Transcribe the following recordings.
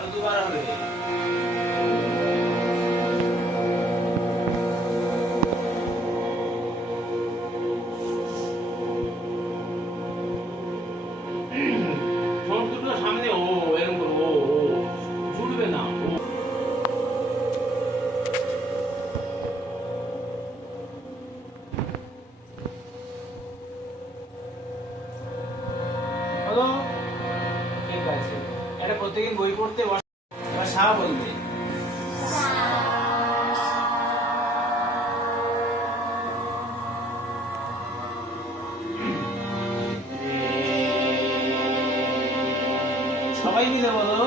আরো দুবার হবে। ঠোঁট দুটো সামনে ও এরকম করো, ও জুড়বে না, ও। হলো, ঠিক আছে। এটা প্রত্যেকদিন বই পড়তে বস। এবার সা বলবে। সবাই মিলে বলো।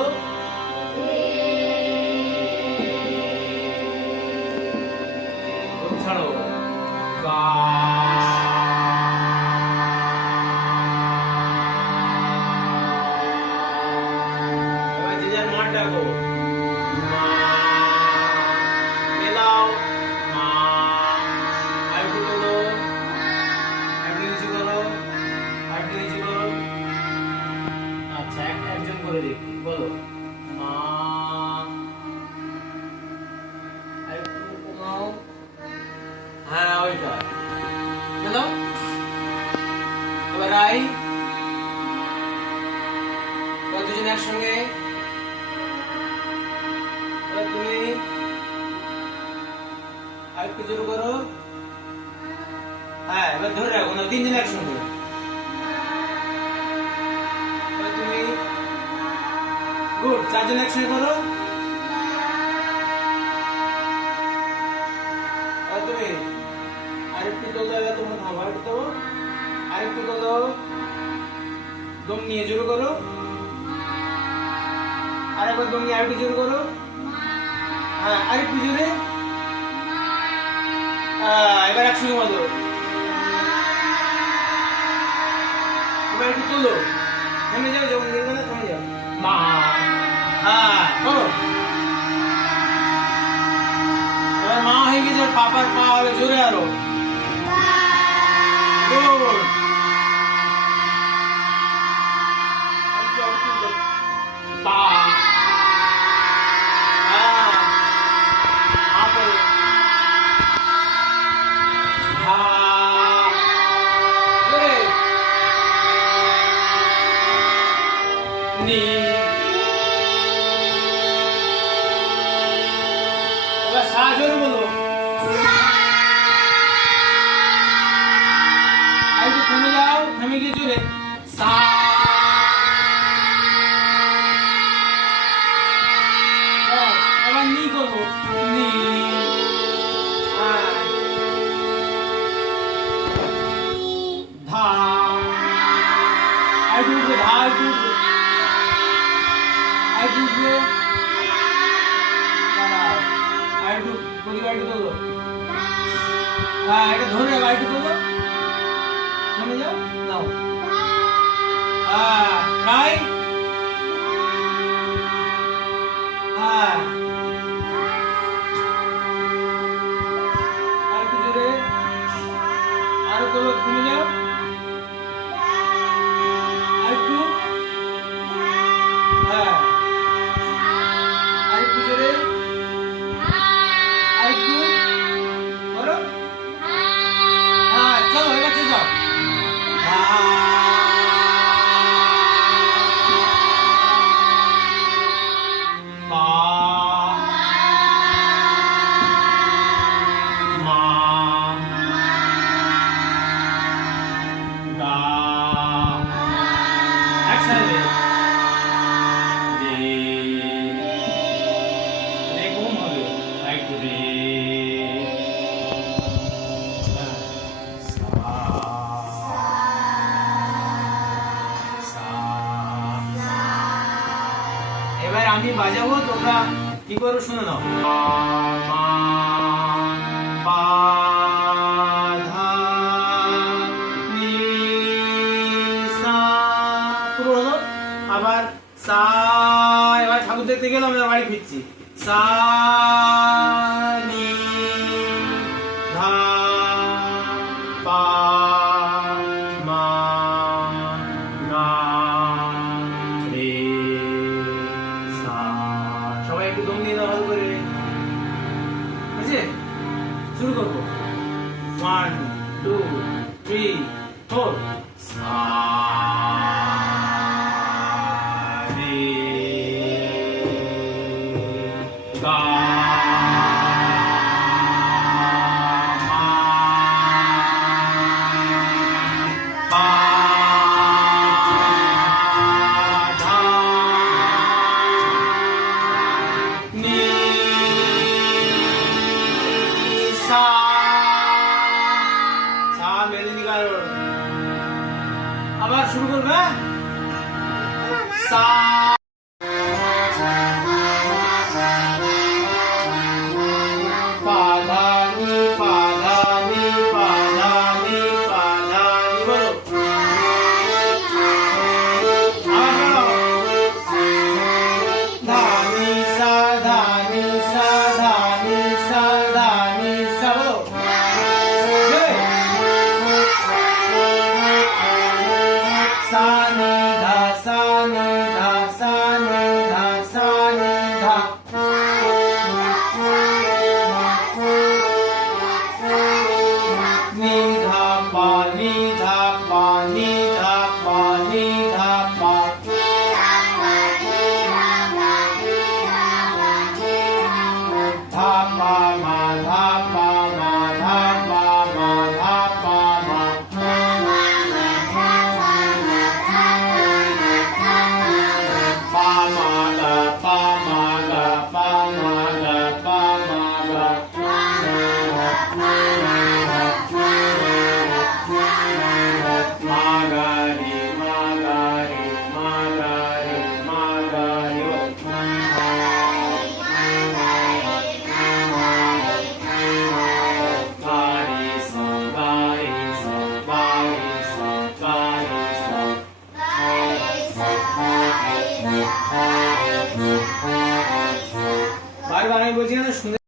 ছাড়ো। গা। এবার যে যার মা ডাকো। মা। মেলাও। মা। আরেকটু তোলো। আরেকটু নিচু করো। আরেকটু নিচু করো। আচ্ছা, একজন করে দেখি, বলো। মা। আরেকটু কমাও। হ্যাঁ, ওইটা বলো। এবার আই। এবার দুজন একসঙ্গে। এবার তুমি আরেকটু জোরে করো। হ্যাঁ, এবার ধরে রাখো না, তিনজন একসঙ্গে। এবার তুমি গুড, চারজন একসঙ্গে করো। এবার তুমি আরেকটু তোলো। এবার তোমরা থামো, আরেকটু তোলো। আরেকটু তোলো। দম নিয়ে জোরে করো। আরেকবার দম নিয়ে আরেকটু জোরে করো। হ্যাঁ, আরেকটু জোরে। এবার একসঙ্গে বলো। এবার একটু তোলো। থেমে যাও, যখন দেখবে না থেমে যাও। মা। হ্যাঁ, করো। এবার মা হয়ে গেছে, পাপার পা হবে জোরে আরো। গুড। পা। হ্যাঁ, মা করো। ধা। জোরে। নি। এবার সা জোরে বলো। আরেকটু থেমে যাও, থেমে গিয়ে জোরে। সা। এবার নি করবো। নি। হ্যাঁ। ধা। আরেকটু উঠবে, ধা একটু উঠবে। আরেকটু উঠবে। আরেকটু প্রদীপ আরেকটু তোলো। হ্যাঁ, এটা ধরে রাখো, আরেকটু তোলো। থেমে যাও, নাও। হ্যাঁ, রাইট। হ্যাঁ, আরেকটু জোরে। আরো তোলো, থেমে যাও। আরেকটু। হ্যাঁ, আরেকটু জোরে। আরেকটু করো। হ্যাঁ, চলো, এবার চলে যাও। পা। মা। গা। একসাথে। রে। রে ঘুম হবে। আরেকটু রে। হ্যাঁ। সা। সা। এবার আমি বাজাবো, তোমরা কি করো শুনে নাও। মা। পা। ধা। নি। সা। পুরো হলো। আবার সা। এবার ঠাকুর দেখতে গেলাম, এবার বাড়ি ফিরছি। সা। নি। ধা। পা। মা। গা। রে। সা। सा पाधानी पाधानी पाधानी पाधानी बोलो धानी सा धानी सा धानी सा धानी सा बोलो जय सा नि धा